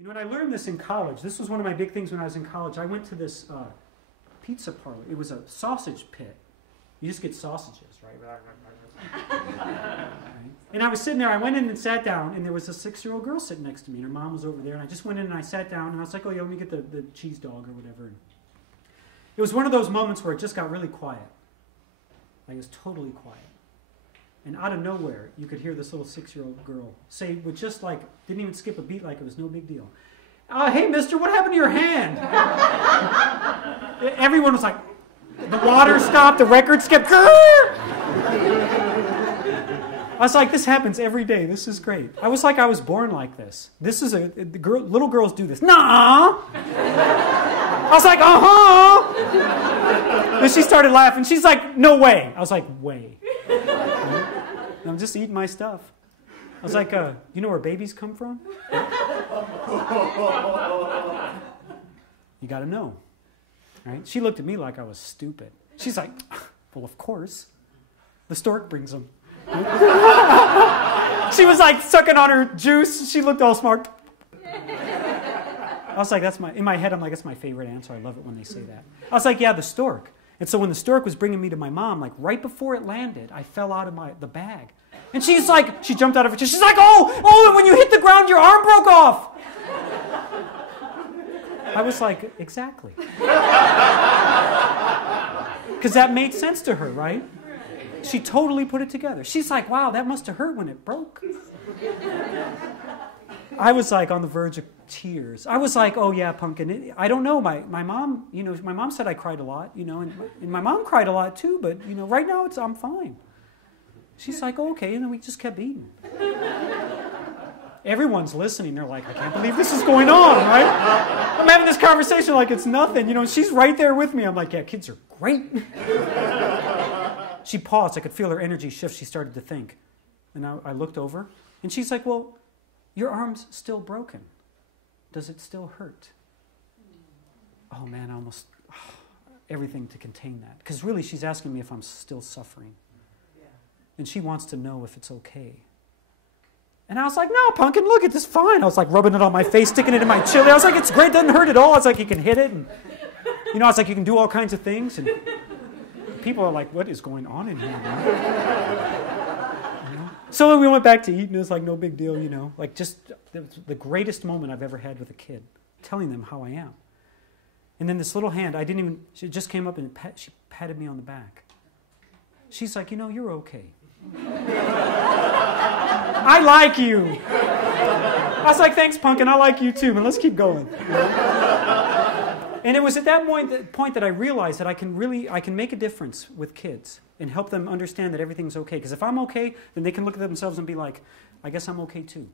You know, and I learned this in college. This was one of my big things when I was in college. I went to this pizza parlor. It was a sausage pit. You just get sausages, right? And I was sitting there. I went in and sat down, and there was a 6-year-old girl sitting next to me, and her mom was over there. And I just went in and I sat down, and I was like, oh, yeah, let me get the cheese dog or whatever. And it was one of those moments where it just got really quiet. Like, it was totally quiet. And out of nowhere, you could hear this little 6-year-old girl say, with just like, didn't even skip a beat, like it was no big deal. Hey, mister, what happened to your hand? Everyone was like, the water stopped, the record skipped. I was like, this happens every day. This is great. I was like, I was born like this. This is little girls do this. Nah. I was like, uh-huh. And she started laughing. She's like, no way. I was like, way. I'm just eating my stuff. I was like, you know where babies come from? You got to know. Right? She looked at me like I was stupid. She's like, well, of course. The stork brings them. She was like sucking on her juice. She looked all smart. I was like, in my head, I'm like, that's my favorite answer. I love it when they say that. I was like, yeah, the stork. And so when the stork was bringing me to my mom, like right before it landed, I fell out of the bag. And she's like, she jumped out of her chair. She's like, oh, and when you hit the ground, your arm broke off. I was like, exactly. Because that made sense to her, right? She totally put it together. She's like, wow, that must have hurt when it broke. I was like on the verge of tears. I was like, oh yeah, Pumpkin. I don't know. My mom, my mom said I cried a lot, and my mom cried a lot too, but, right now I'm fine. She's like, oh, okay, and then we just kept eating. Everyone's listening. They're like, I can't believe this is going on, right? I'm having this conversation like it's nothing. She's right there with me. I'm like, yeah, kids are great. She paused. I could feel her energy shift. She started to think. And I looked over, and she's like, well, your arm's still broken. Does it still hurt? Oh, man, everything to contain that. Because really, she's asking me if I'm still suffering. Yeah. And she wants to know if it's okay. And I was like, no, Pumpkin, look, it's fine. I was like rubbing it on my face, sticking it in my chili. I was like, it's great, doesn't hurt at all. I was like, you can hit it. And, I was like, you can do all kinds of things. And people are like, what is going on in here, man? So then we went back to eating. It was like no big deal, Like just the greatest moment I've ever had with a kid, telling them how I am. And then this little hand, she just came up and she patted me on the back. She's like, you're okay. I like you. I was like, thanks, Pumpkin. I like you too, man. Let's keep going. And it was at that point that I realized that I can make a difference with kids and help them understand that everything's okay. Because if I'm okay, then they can look at themselves and be like, I guess I'm okay too.